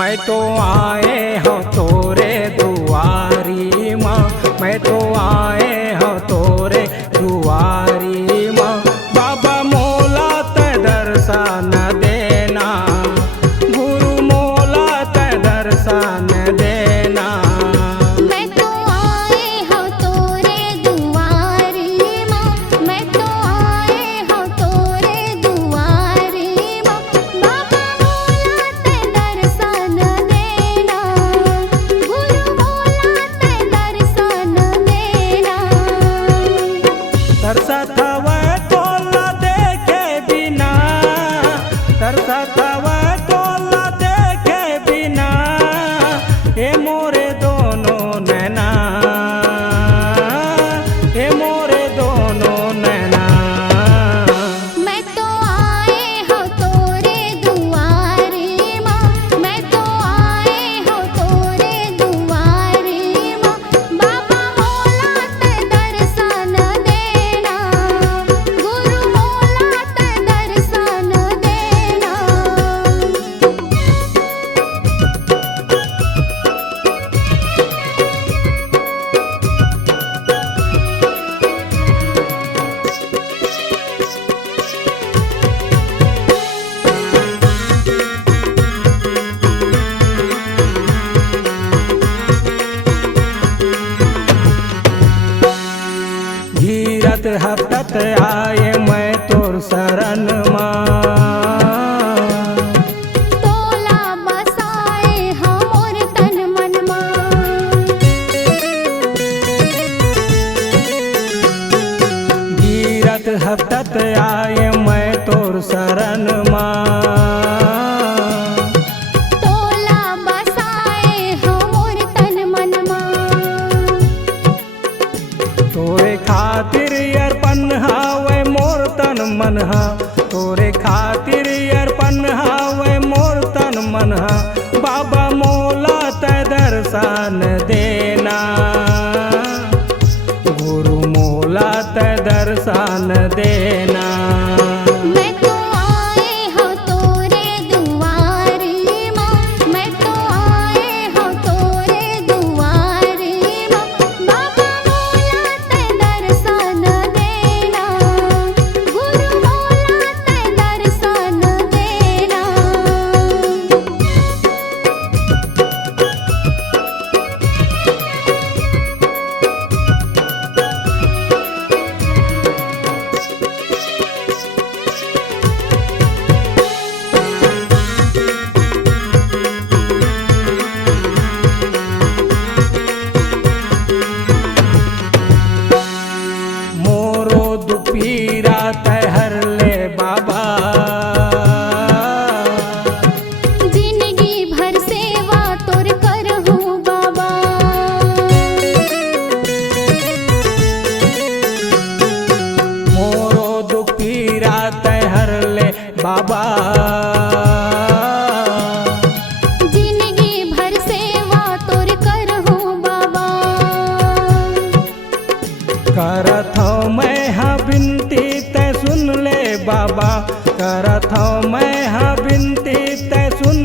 मैं तो आए हो तोरे दुआरी माँ, मैं तो आए हो तोरे दुआरी माँ। बाबा मोला ते दर्शन देना, गुरु मोला ते दर्शन देना। मैं तो आए हो तोरे दुआरी माँ, मैं तो आए हो तोरे दुआरी माँ। बाबा मोला ते दर्शन देना, गुरु मोला ते दर्शन देना। तरसत हवै तोला देखे बिना, तरसत हवै तोला देखे बिना, ए मोरे दोनों नैना, ए मोरे दोनों नैना। मैं तो आए हो तोरे दुआरी माँ, मैं तो आए हो तोरे दुआरी माँ। बाबा मोला ते दर्शन देना, गुरु मोला ते दर्शन देना। घीरत हफ्तत आए मैं तोर शरण माँ, तोला बसाए हमोर तन मन माँ। घीरत हफ्तत आए मैं तोर शरण माँ। तोला बसाए हमोर तन मन माँ। तोरे खातिर अर्पण हावे मोर तन मन हा, तोरे खातिर अर्पण हावे मोर तन मन हा। बाबा मोला ते दर्शन देना, गुरु मोला ते दर्शन देना। मैं तो आए हो तोरे दुआरी माँ, मैं तो आए हो तोरे दुआरी माँ। बाबा मोला ते दर्शन देना, गुरु मोला ते दर्शन देना। मोरो दुपीरा तहर ले बाबा, जिंदगी भर सेवा तोर करहूँ बाबा। मोरो दुपीरा तहर ले बाबा। जिंदगी भर सेवा तोर करहूँ बाबा। करत हूँ मैं हाँ बिनती ते सुन ले बाबा, करत हूँ मैं हाँ बिनती ते सुन